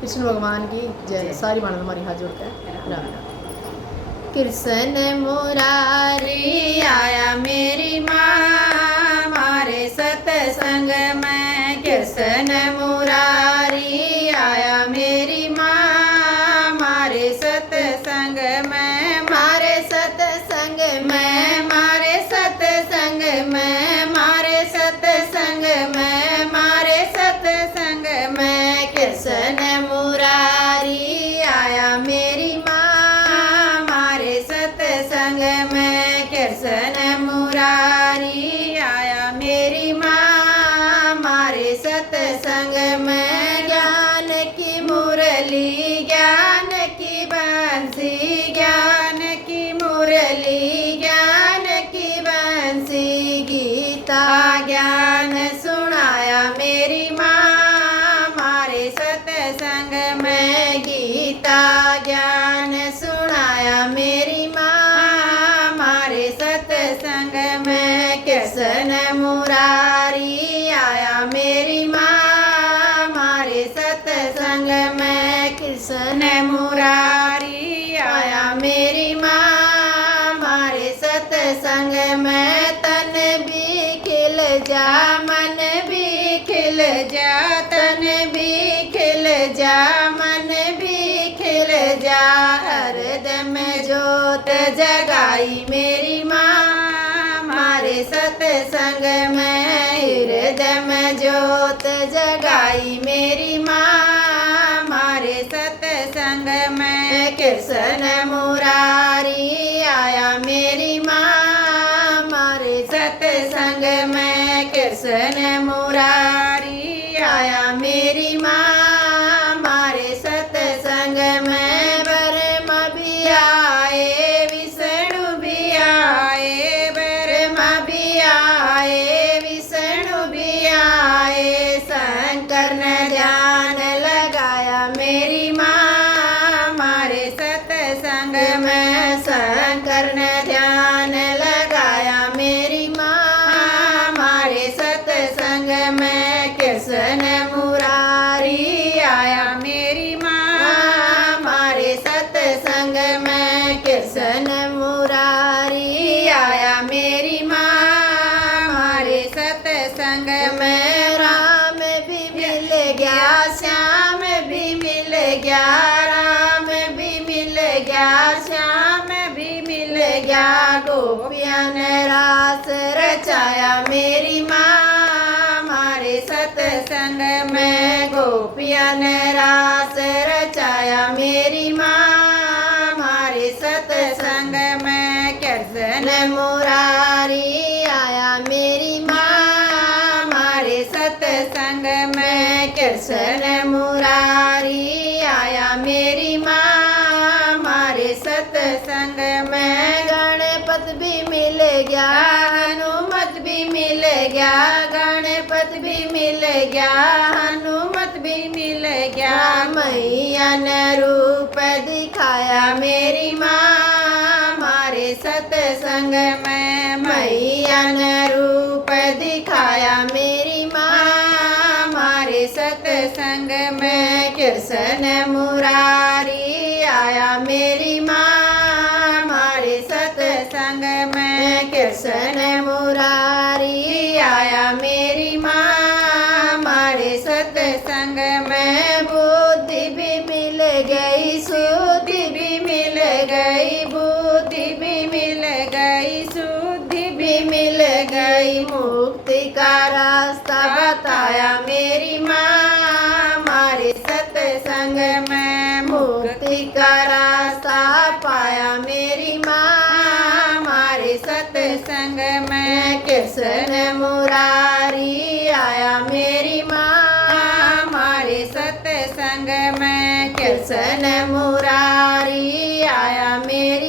कृष्ण भगवान की जय। सारी बाणा हमारी हाथ जोड़कर राम। कृष्ण मुरारी आया मेरी माँ मारे सतसंग में। कृष्ण मुरारी आया मेरी माँ मारे सतसंग में। मारे सतसंग में, मारे सतसंग में, मारे सतसंग में, मारे सतसंग में। कृष्ण मुरारी आया मेरी माँ मारे सतसंग में। कृष्ण मुरारी आया मेरी माँ मारे सतसंग में। ज्ञान की मुरली, ज्ञान की बंसी, ज्ञान की मुरली, ज्ञान की बंसी। गीता ज्ञान सुनाया मेरी माँ मारे सतसंग में। गीता ज्ञान सुनाया मेरी माँ मारे सतसंग में। कृष्ण मुरारी आया मेरी माँ मारे सतसंग में। कृष्ण मुरारी आया मेरी माँ मारे सतसंग में। तन भी खिल जा, मन भी खिल जा, तन भी खिल जा, मन भी खिल जा। हृदय में जोत जगाई मेरी माँ मारे सतसंग में। हृदय में जोत जगाई मेरी माँ मारे सतसंग में। कृष्ण मुरारी आया मेरी माँ मारे सतसंग में। कृष्ण मुरारी आया मेरी माँ मारे सतसंग में। ब्रह्मा भी आए, विष्णु भी आए, ब्रह्मा भी आए, विष्णु भी आए। शंकर ने ध्यान लगाया मेरी माँ मारे सतसंग में। शंकर ने ध्यान लगाया मेरी माँ मारे सतसंग में। कृष्ण मुरारी आया मेरी माँ मारे सतसंग में। कृष्ण मुरारी आया मेरी माँ मारे सतसंग में। राम भी मिल गया, श्याम भी मिल गया, राम भी मिल गया, श्याम भी मिल गया। गोपियाँ ने रास रचाया मेरी माँ मारे सतसंग में। गोपियाँ ने रास रचाया मेरी माँ मारे सतसंग में। कृष्ण मुरारी आया मेरी माँ मारे सतसंग में। कृष्ण मुरारी आया मेरी माँ मारे सतसंग में। गणपत भी मिल गया, हनुमत भी मिल गया, गणपत भी मिल गया, हनुमत भी मिल गया। मैया ने रूप दिखाया मेरी माँ मारे सतसंग में। मैया ने रूप दिखाया मेरी माँ मारे सतसंग में। कृष्ण मुरारी आया मेरी माँ मारे सतसंग में। कृष्ण मुरारी आया मेरी माँ मारे सतसंग में। बुद्धि भी मिल गई, शुद्धि भी मिल गई, बुद्धि भी मिल गई, शुद्धि भी मिल गई। मुक्ति का रास्ता बताया मेरी माँ मारे सतसंग में। मुक्ति का रास्ता पाया मेरी माँ मारे सतसंग में। कृष्ण मुरारी आया मेरी माँ मारे सतसंग में। कृष्ण मुरारी आया मेरी